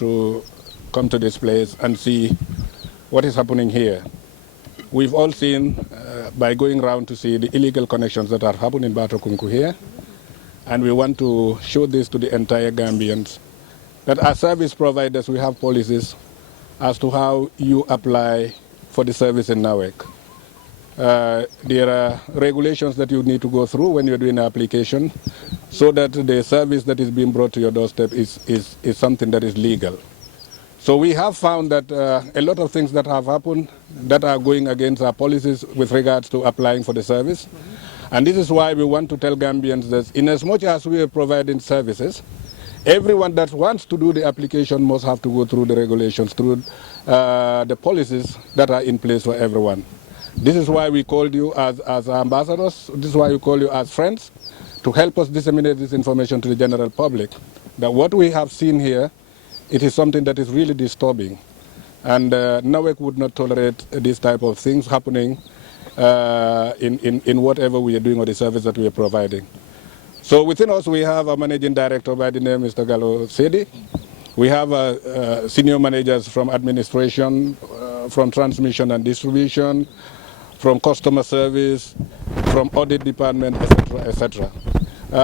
to come to this place and see what is happening here. We've all seen, by going around to see the illegal connections that are happening in Bato Kunku here, and we want to show this to the entire Gambians, that as service providers we have policies as to how you apply for the service in Nawec. There are regulations that you need to go through when you're doing an application so that the service that is being brought to your doorstep is something that is legal. So we have found that a lot of things that have happened that are going against our policies with regards to applying for the service. And this is why we want to tell Gambians that in as much as we are providing services, everyone that wants to do the application must have to go through the regulations, through the policies that are in place for everyone. This is why we called you as ambassadors. This is why we call you as friends, to help us disseminate this information to the general public, that what we have seen here, it is something that is really disturbing. And Nawec would not tolerate this type of things happening in whatever we are doing or the service that we are providing. So within us, we have a managing director by the name Mr. Gallo Sedi. We have senior managers from administration, from transmission and distribution, from customer service, from audit department, etc., etc.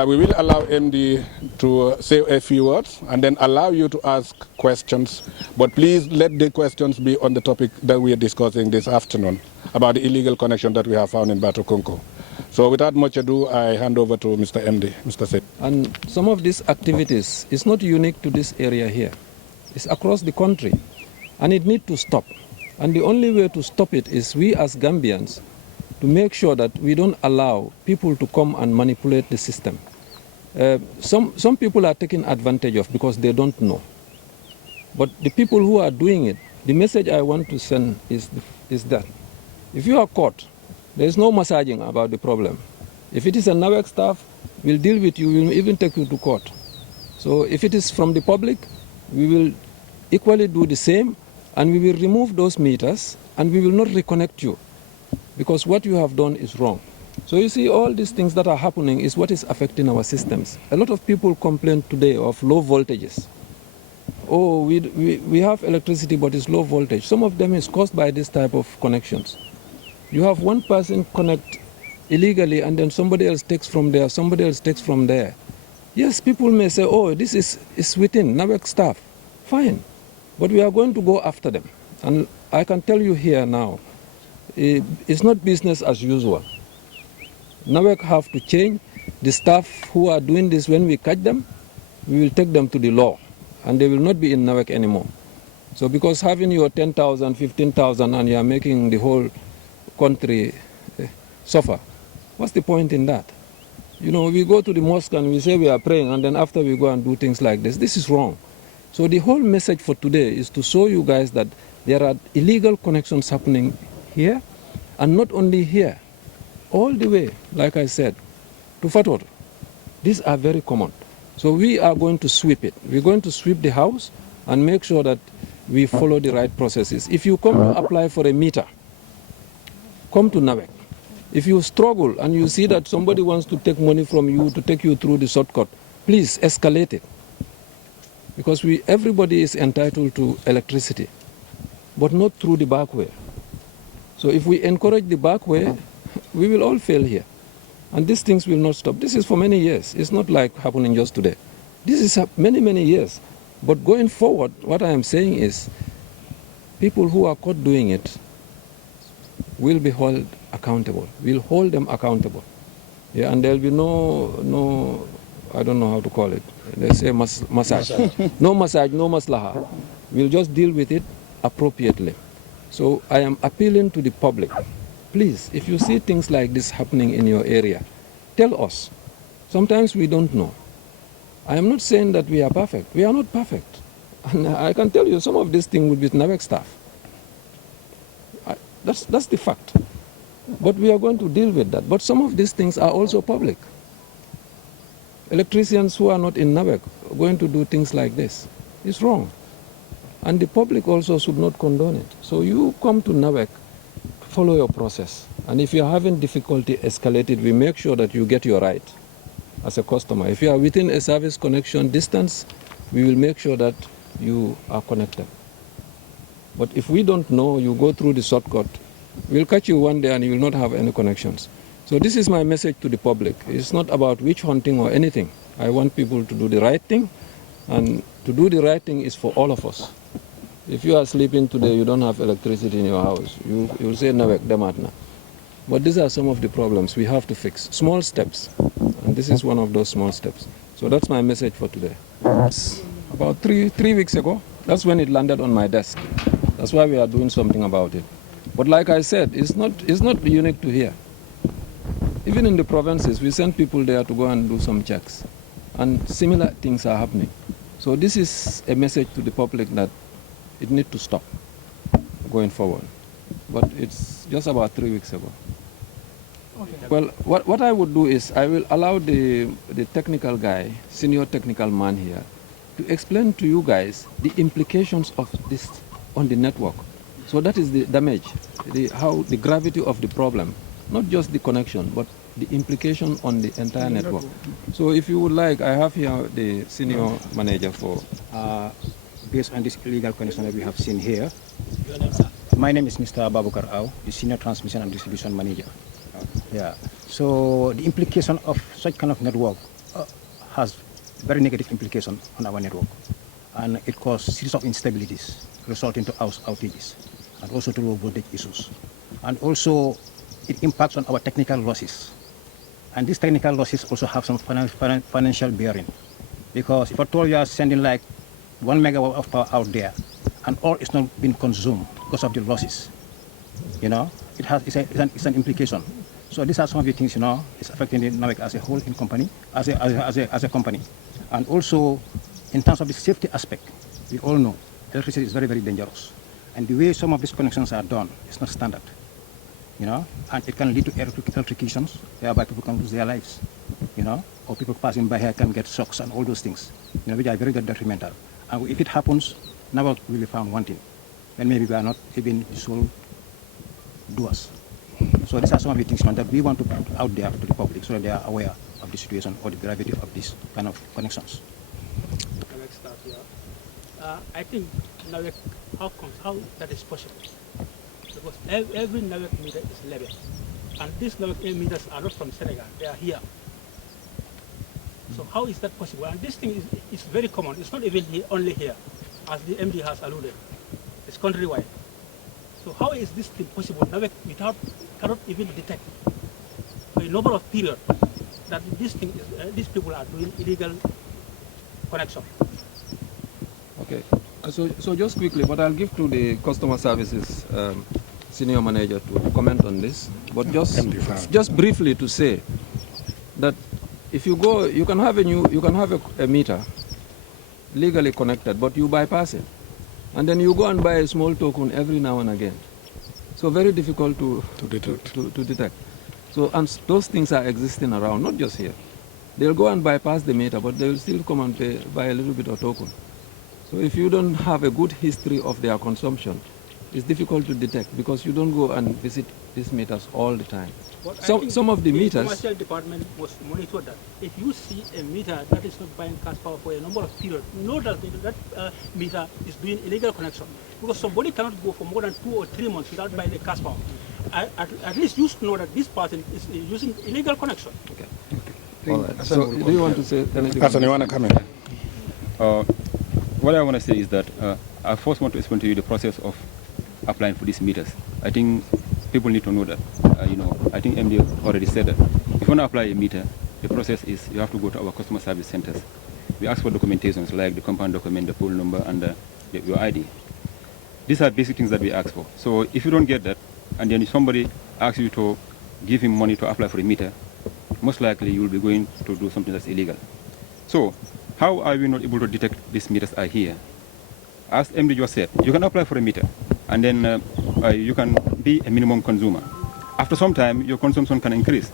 We will allow MD to say a few words and then allow you to ask questions. But please let the questions be on the topic that we are discussing this afternoon about the illegal connection that we have found in Bato Kunku. So without much ado, I hand over to Mr. MD, Mr. Seth. And some of these activities is not unique to this area here. It's across the country, and it needs to stop. And the only way to stop it is we as Gambians to make sure that we don't allow people to come and manipulate the system. Some people are taking advantage of because they don't know. But the people who are doing it, the message I want to send is that if you are caught, there is no massaging about the problem. If it is a Nawec staff, we'll deal with you, we'll even take you to court. So if it is from the public, we will equally do the same, and we will remove those meters, and we will not reconnect you, because what you have done is wrong. So you see, all these things that are happening is what is affecting our systems. A lot of people complain today of low voltages. Oh, we have electricity, but it's low voltage. Some of them is caused by this type of connections. You have one person connect illegally, and then somebody else takes from there, somebody else takes from there. Yes, people may say, oh, this is within Nawec staff. Fine. But we are going to go after them. And I can tell you here now, it's not business as usual. Nawec have to change. The staff who are doing this, when we catch them, we will take them to the law, and they will not be in Nawec anymore. So because having your 10,000, 15,000, and you are making the whole country suffer, what's the point in that? You know, we go to the mosque and we say we are praying, and then after we go and do things like this. This is wrong. So the whole message for today is to show you guys that there are illegal connections happening here, and not only here, all the way, like I said, to Fator. These are very common. So we are going to sweep it. We're going to sweep the house and make sure that we follow the right processes. If you come to apply for a meter, come to Nawec. If you struggle and you see that somebody wants to take money from you to take you through the shortcut, please escalate it. Because everybody is entitled to electricity, but not through the back way. So if we encourage the back way, we will all fail here. And these things will not stop. This is for many years. It's not like happening just today. This is many, many years. But going forward, what I am saying is, people who are caught doing it will be held accountable. We'll hold them accountable. Yeah, and there'll be no, I don't know how to call it. They say massage. No massage, no maslaha. We'll just deal with it appropriately. So I am appealing to the public. Please, if you see things like this happening in your area, tell us. Sometimes we don't know. I am not saying that we are perfect. We are not perfect. And I can tell you some of these things will be Nawec staff. That's the fact. But we are going to deal with that. But some of these things are also public. Electricians who are not in Nawec are going to do things like this. It's wrong. And the public also should not condone it. So you come to Nawec, follow your process. And if you're having difficulty, escalate it. We make sure that you get your right as a customer. If you are within a service connection distance, we will make sure that you are connected. But if we don't know, you go through the shortcut, we'll catch you one day and you will not have any connections. So this is my message to the public. It's not about witch hunting or anything. I want people to do the right thing, and to do the right thing is for all of us. If you are sleeping today, you don't have electricity in your house, you'll say, Nawec, dematna. But these are some of the problems we have to fix. Small steps, and this is one of those small steps. So that's my message for today. About three weeks ago, that's when it landed on my desk. That's why we are doing something about it. But like I said, it's not unique to here. Even in the provinces, we send people there to go and do some checks. And similar things are happening. So this is a message to the public that it needs to stop going forward. But it's just about 3 weeks ago. Okay. Well, what I would do is I will allow the technical guy, senior technical man here, to explain to you guys the implications of this on the network. So that is the damage, the gravity of the problem, not just the connection, but the implication on the entire network. So if you would like, I have here the senior manager for... Based on this illegal connection that we have seen here, my name is Mr. Babukar Au, the Senior Transmission and Distribution Manager. Yeah. So the implication of such kind of network has very negative implication on our network, and it causes series of instabilities resulting to outages and also to low voltage issues, and also it impacts on our technical losses, and these technical losses also have some financial bearing, because if at all you are sending like 1 megawatt of power out there and all is not being consumed because of the losses, you know, it's an implication. So these are some of the things, you know, it's affecting the Nawec as a whole in company, as a company. And also in terms of the safety aspect, we all know electricity is very, very dangerous. And the way some of these connections are done is not standard, you know, and it can lead to electrocutions, whereby people can lose their lives, you know, or people passing by here can get shocks and all those things, you know, which are very detrimental. And if it happens, Nawec will be found wanting, then maybe we are not even the sole doers. So these are some of the things that we want to put out there to the public so that they are aware of the situation or the gravity of these kind of connections. I think Nawec, how that is possible? Because every Nawec meter is level, and these Nawec meters are not from Senegal; they are here. So how is that possible? And this thing is very common. It's not even only here, as the MD has alluded. It's countrywide. So how is this thing possible? Nawec cannot even detect for a number of periods that these people are doing illegal connection. Okay. So just quickly, but I'll give to the customer services senior manager to comment on this. But just briefly to say that if you go, you can have a meter legally connected, but you bypass it, and then you go and buy a small token every now and again. So very difficult to detect. So and those things are existing around, not just here. They'll go and bypass the meter, but they will still come and buy a little bit of token. So if you don't have a good history of their consumption, it's difficult to detect because you don't go and visit these meters all the time. Some of the meters... The commercial department must monitor that. If you see a meter that is not buying cash power for a number of periods, know that that meter is doing illegal connection. Because somebody cannot go for more than 2 or 3 months without buying a cash power. At least you should know that this person is using illegal connection. Okay. All right. So do you want to say anything? Hassan, you want to come in? What I want to say is that I first want to explain to you the process of applying for these meters. I think people need to know that. I think MD already said that. If you want to apply a meter, the process is you have to go to our customer service centers. We ask for documentations like the compound document, the pool number, and your ID. These are basic things that we ask for. So if you don't get that, and then somebody asks you to give him money to apply for a meter, most likely you will be going to do something that's illegal. So how are we not able to detect these meters are here? As MD just said, you can apply for a meter, and then you can be a minimum consumer. After some time, your consumption can increase.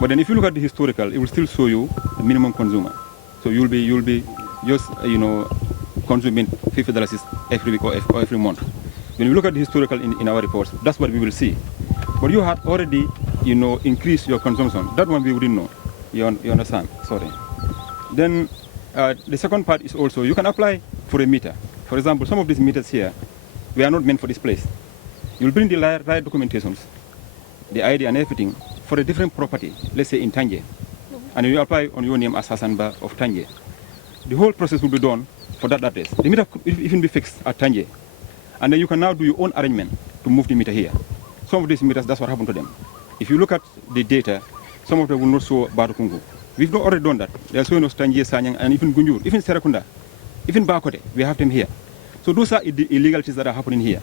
But then if you look at the historical, it will still show you a minimum consumer. So you'll be just consuming $50 every week or every month. When you look at the historical in our reports, that's what we will see. But you had already increased your consumption. That one we wouldn't know. You understand? Sorry. Then the second part is also you can apply for a meter. For example, some of these meters here, we are not meant for this place. You'll bring the right documentations, the ID and everything, for a different property, let's say in Tanje, and you apply on your name as Hassanba of Tanje. The whole process will be done for that address. The meter could even be fixed at Tanje, and then you can now do your own arrangement to move the meter here. Some of these meters, that's what happened to them. If you look at the data, some of them will not show Bato Kunku. We've already done that. They are showing us Tanje, Sanyang, and even Gunjur, even Serakunda, even Bakote. We have them here. So those are the illegalities that are happening here.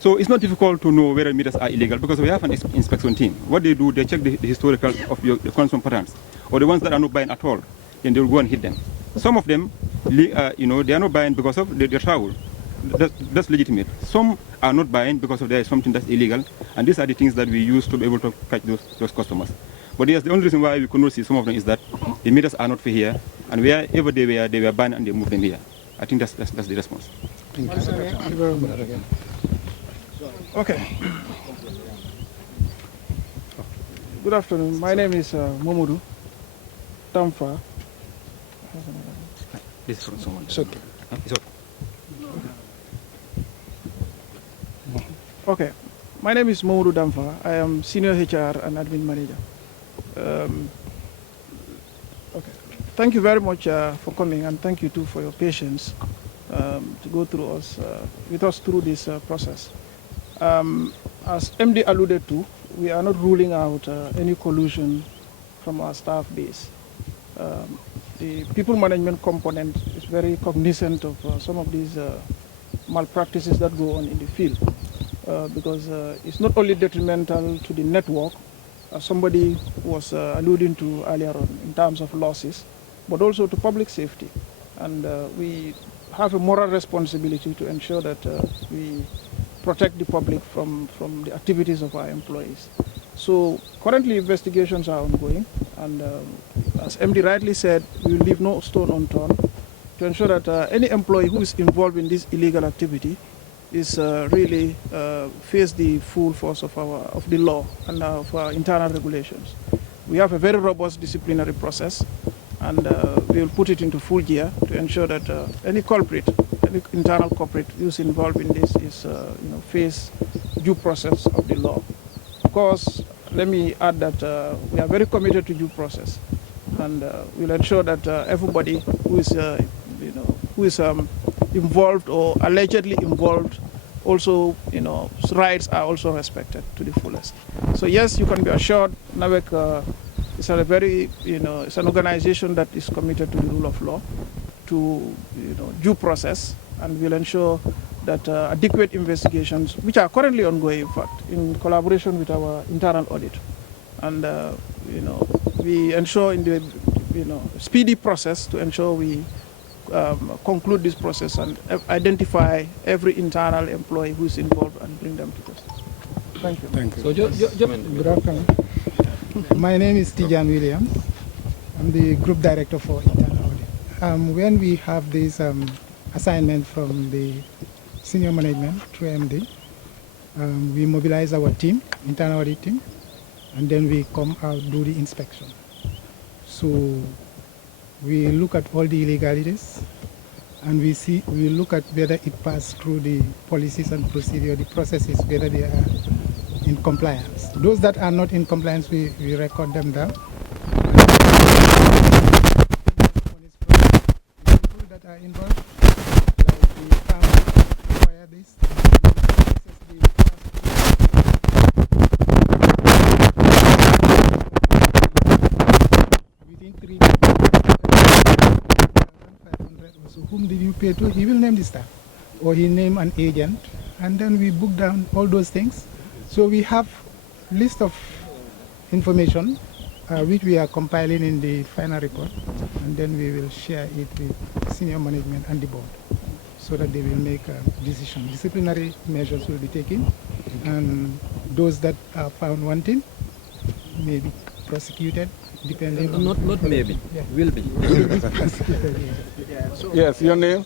So it's not difficult to know whether meters are illegal because we have an inspection team. What they do, they check the historical of the consumption patterns, or the ones that are not buying at all, then they will go and hit them. Some of them, they are not buying because of their travel. That's legitimate. Some are not buying because of there is something that's illegal, and these are the things that we use to be able to catch those customers. But yes, the only reason why we could not see some of them is that the meters are not for here, and wherever they were banned and they moved them here. I think that's the response. Thank you very much. Okay. Good afternoon. My name is Momodu Tamfa. This is from someone. It's okay. It's okay. Okay. My name is Momodu Damfa. I am Senior HR and Admin Manager. Okay. Thank you very much for coming, and thank you too for your patience to go through with us through this process. As MD alluded to, we are not ruling out any collusion from our staff base. The people management component is very cognizant of some of these malpractices that go on in the field because it's not only detrimental to the network, as somebody was alluding to earlier on in terms of losses, but also to public safety. And we have a moral responsibility to ensure that we protect the public from the activities of our employees. So currently investigations are ongoing, and as MD rightly said, we will leave no stone unturned to ensure that any employee who is involved in this illegal activity is really face the full force of the law and of our internal regulations. We have a very robust disciplinary process, and we will put it into full gear to ensure that any culprit, any internal culprit who's involved in this is face due process of the law. Of course, let me add that we are very committed to due process, and we'll ensure that everybody who is involved or allegedly involved, also, rights are also respected to the fullest. So yes, you can be assured, Nawec is a very, it's an organization that is committed to the rule of law, to, due process, and will ensure that adequate investigations, which are currently ongoing, in fact, in collaboration with our internal audit, and we ensure in the, speedy process to ensure we conclude this process and identify every internal employee who is involved and bring them to justice. Thank you. Thank you. So Good afternoon. My name is Tijan Williams. I'm the Group Director for Internal Audit. When we have this assignment from the senior management through MD, we mobilize our team, internal audit team, and then we come out, do the inspection. So we look at all the illegalities, and we look at whether it passed through the policies and procedure, the processes, whether they are in compliance. Those that are not in compliance, we record them down. People that are involved, like the farm require this, within 3 days. So whom did you pay to? He will name the staff, or he name an agent, and then we book down all those things. So we have list of information which we are compiling in the final report, and then we will share it with senior management and the board, so that they will make a decision. Disciplinary measures will be taken, and those that are found wanting may be prosecuted. Depending on not maybe, yeah. will be. Yes, your name?